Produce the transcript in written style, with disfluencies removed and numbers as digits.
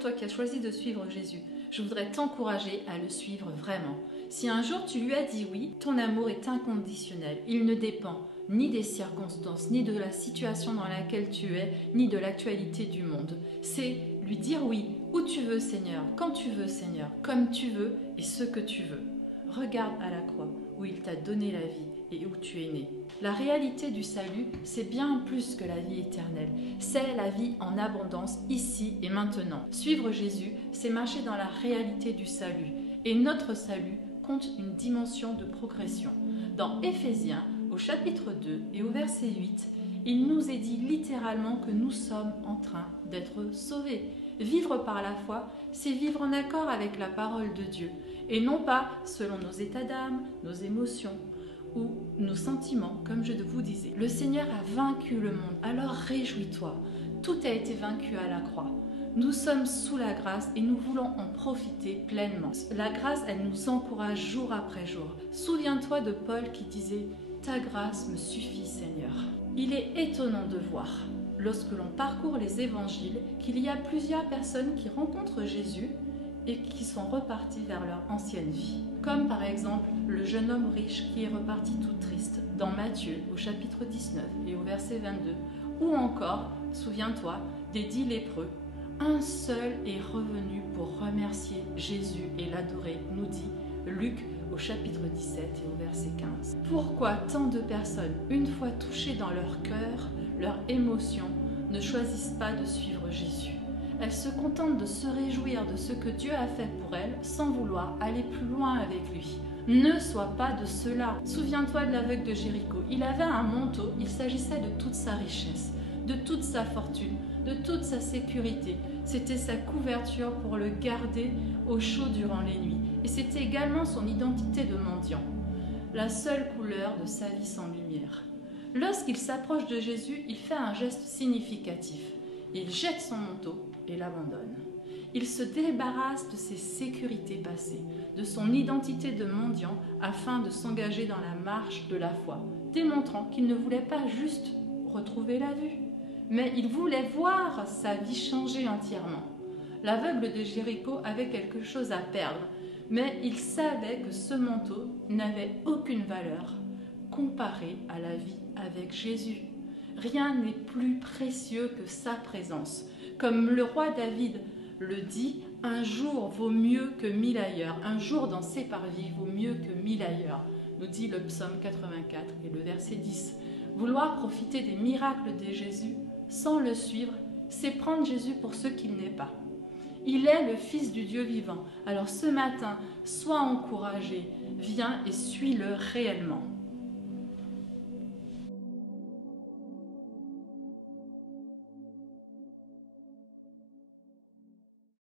toi qui as choisi de suivre Jésus, je voudrais t'encourager à le suivre vraiment. Si un jour tu lui as dit oui, ton amour est inconditionnel. Il ne dépend ni des circonstances, ni de la situation dans laquelle tu es, ni de l'actualité du monde. C'est lui dire oui, où tu veux Seigneur, quand tu veux Seigneur, comme tu veux et ce que tu veux. Regarde à la croix où il t'a donné la vie et où tu es né. La réalité du salut, c'est bien plus que la vie éternelle. C'est la vie en abondance ici et maintenant. Suivre Jésus, c'est marcher dans la réalité du salut. Et notre salut compte une dimension de progression. Dans Éphésiens, au chapitre 2 et au verset 8, il nous est dit littéralement que nous sommes en train d'être sauvés. Vivre par la foi, c'est vivre en accord avec la parole de Dieu, et non pas selon nos états d'âme, nos émotions ou nos sentiments, comme je vous disais. Le Seigneur a vaincu le monde, alors réjouis-toi. Tout a été vaincu à la croix. Nous sommes sous la grâce et nous voulons en profiter pleinement. La grâce, elle nous encourage jour après jour. Souviens-toi de Paul qui disait « Ta grâce me suffit, Seigneur ». Il est étonnant de voir, lorsque l'on parcourt les évangiles, qu'il y a plusieurs personnes qui rencontrent Jésus et qui sont repartis vers leur ancienne vie. Comme par exemple le jeune homme riche qui est reparti tout triste dans Matthieu au chapitre 19 et au verset 22. Ou encore, souviens-toi, des 10 lépreux. Un seul est revenu pour remercier Jésus et l'adorer, nous dit Luc au chapitre 17 et au verset 15. Pourquoi tant de personnes, une fois touchées dans leur cœur, leur émotion, ne choisissent pas de suivre Jésus? Elles se contentent de se réjouir de ce que Dieu a fait pour elles sans vouloir aller plus loin avec lui. Ne sois pas de cela. Souviens-toi de l'aveugle de Jéricho. Il avait un manteau, il s'agissait de toute sa richesse, de toute sa fortune, de toute sa sécurité. C'était sa couverture pour le garder au chaud durant les nuits. Et c'était également son identité de mendiant, la seule couleur de sa vie sans lumière. Lorsqu'il s'approche de Jésus, il fait un geste significatif. Il jette son manteau et l'abandonne. Il se débarrasse de ses sécurités passées, de son identité de mendiant afin de s'engager dans la marche de la foi, démontrant qu'il ne voulait pas juste retrouver la vue, mais il voulait voir sa vie changer entièrement. L'aveugle de Jéricho avait quelque chose à perdre, mais il savait que ce manteau n'avait aucune valeur comparé à la vie avec Jésus. Rien n'est plus précieux que sa présence. Comme le roi David le dit, un jour vaut mieux que 1000 ailleurs. Un jour dans ses parvis vaut mieux que 1000 ailleurs, nous dit le psaume 84 et le verset 10. Vouloir profiter des miracles de Jésus sans le suivre, c'est prendre Jésus pour ce qu'il n'est pas. Il est le Fils du Dieu vivant. Alors ce matin, sois encouragé, viens et suis-le réellement.